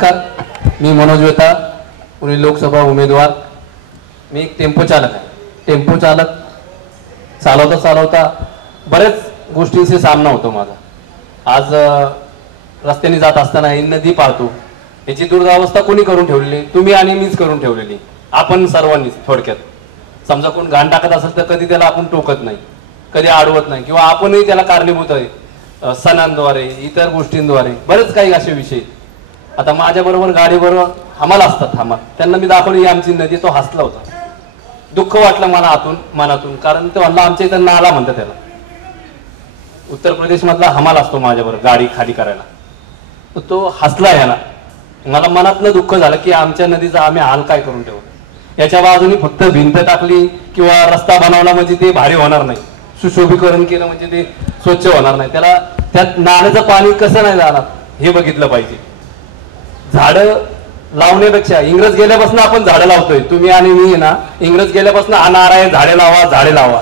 नमस्कार, मी मनोज वेता, पुणे लोकसभा उमेदवार। मी एक टेम्पो चालक आहे। टेम्पो चालक चालवता बरेच गोष्टींशी सामना होतो माझा। आज रस्त्याने जात असताना ही नदी पाहतो, याची दुर्दवस्था कोणी करून ठेवलेली? तुम्ही आणि मीच करून ठेवलेली, आपण सर्वांनीच। थोडक्यात समजा कोण घाण टाकत असेल तर कधी त्याला आपण टोकत नाही, कधी अडवत नाही, किंवा आपणही त्याला कारणीभूत आहे सणांद्वारे, इतर गोष्टींद्वारे, बरेच काही असे विषय। आता माझ्या बरोबर गाडीबरोबर हमाल असतात, हमाल, त्यांना मी दाखवली आमची नदी, तो हसला होता, दुःख वाटलं मला आतून मनातून, कारण तो म्हणला आमच्या इथं नाला म्हणतात त्याला। उत्तर प्रदेश मधला हमाल असतो माझ्याबरोबर गाडी खाली करायला, तो हसला याला, मला मनातनं दुःख झालं की आमच्या नदीचा आम्ही हाल काय करून ठेवू। याच्या बाजूने फक्त भिंत टाकली किंवा रस्ता बनवला म्हणजे ते भारी होणार नाही, सुशोभीकरण केलं म्हणजे ते स्वच्छ होणार नाही, त्याला त्यात नाल्याचं पाणी कसं नाही जाणार हे बघितलं पाहिजे। झाडं लावण्यापेक्षा इंग्रज गेल्यापासून आपण झाडं लावतोय, तुम्ही आणि मी ना, इंग्रज गेल्यापासून हा नारा आहे झाडे लावा झाडे लावा,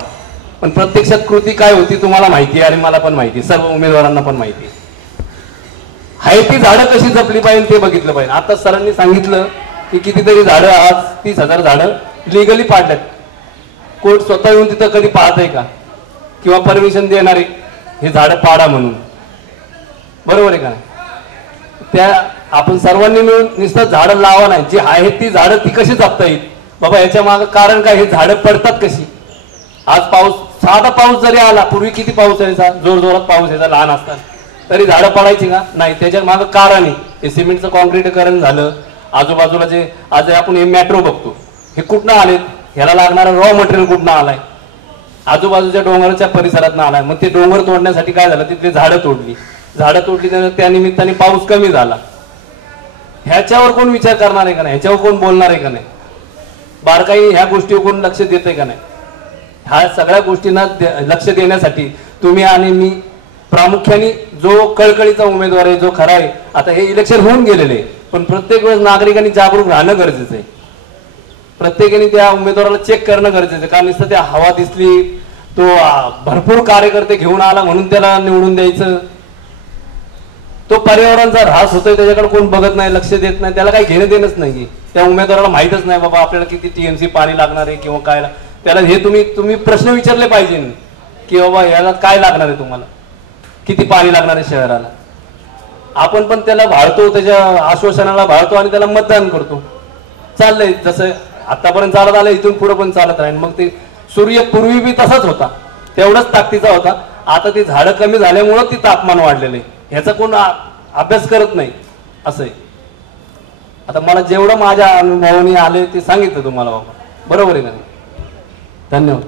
पण प्रत्यक्षात कृती काय होती तुम्हाला माहिती आहे आणि मला पण माहिती, सर्व उमेदवारांना पण माहिती आहे। ती झाडं कशी जपली पाहिजे ते बघितलं पाहिजे। आता सरांनी सांगितलं की कितीतरी झाडं, आज 30,000 झाडं लिगली पाडल्यात। कोर्ट स्वतः येऊन तिथं कधी पाहत आहे का, किंवा परमिशन देणारे हे झाडं पाडा म्हणून? बरोबर आहे का नाही? त्या आपण सर्वांनी मिळून नुसतं झाडं लावा नाही, जी आहेत ती झाडं ती कशी जपता येईल बाबा, याच्या मागं कारण काय? हे झाडं पडतात कशी? आज पाऊस, साधा पाऊस जरी आला, पूर्वी किती पाऊस यायचा, जोर जोरात पाऊस यायचा लहान असताना, तरी झाडं पडायची का? नाही। त्याच्या मागं कारण आहे, हे सिमेंटचं कॉन्क्रीटीकरण झालं, आजूबाजूला जे आज आपण हे मेट्रो बघतो, हे कुठनं आलेत? ह्याला लागणारं रॉ मटेरियल कुठनं आलाय? आजूबाजूच्या डोंगराच्या परिसरातनं आलाय। मग ते डोंगर तोडण्यासाठी काय झालं, तिथली झाडं तोडली तर त्या निमित्ताने पाऊस कमी झाला। ह्याच्यावर कोण विचार करणार आहे का नाही? ह्याच्यावर कोण बोलणार आहे का नाही? बारकाई ह्या गोष्टीवर कोण लक्ष देत आहे का नाही? ह्या सगळ्या गोष्टींना लक्ष देण्यासाठी तुम्ही आणि मी प्रामुख्याने जो कळकळीचा उमेदवार आहे, जो खरा आहे, आता हे इलेक्शन होऊन गेलेले आहे, पण प्रत्येक वेळेस नागरिकांनी जागरूक राहणं गरजेचं आहे। प्रत्येकाने त्या उमेदवाराला चेक करणं गरजेचं आहे, कारण नुसतं त्या हवा दिसली, तो भरपूर कार्यकर्ते घेऊन आला म्हणून त्याला निवडून द्यायचं, तो पर्यावरणाचा ऱ्हास होतोय त्याच्याकडे कोण बघत नाही, लक्ष देत नाही, त्याला काही घेणं देणंच नाही। त्या उमेदवाराला माहितच नाही बाबा आपल्याला किती टीएमसी पाणी लागणार आहे किंवा काय, त्याला हे तुम्ही प्रश्न विचारले पाहिजे की बाबा याला काय लागणार आहे, तुम्हाला किती पाणी लागणार आहे शहराला। आपण पण त्याला भाळतो, त्याच्या आश्वासनाला भाळतो आणि त्याला मतदान करतो। चाललंय जसं आतापर्यंत चालत आलं, इथून पुढे पण चालत राहील। मग ते सूर्य पूर्वी बी तसाच होता, तेवढाच ताकदीचा होता, आता ती झाडं कमी झाल्यामुळं ती तापमान वाढलेले, ह्याचा कोण अभ्यास करत नाही असं आहे। आता मला जेवढं माझ्या अनुभवाने आले ते सांगितलं तुम्हाला बाबा, बरोबर आहे का? धन्यवाद।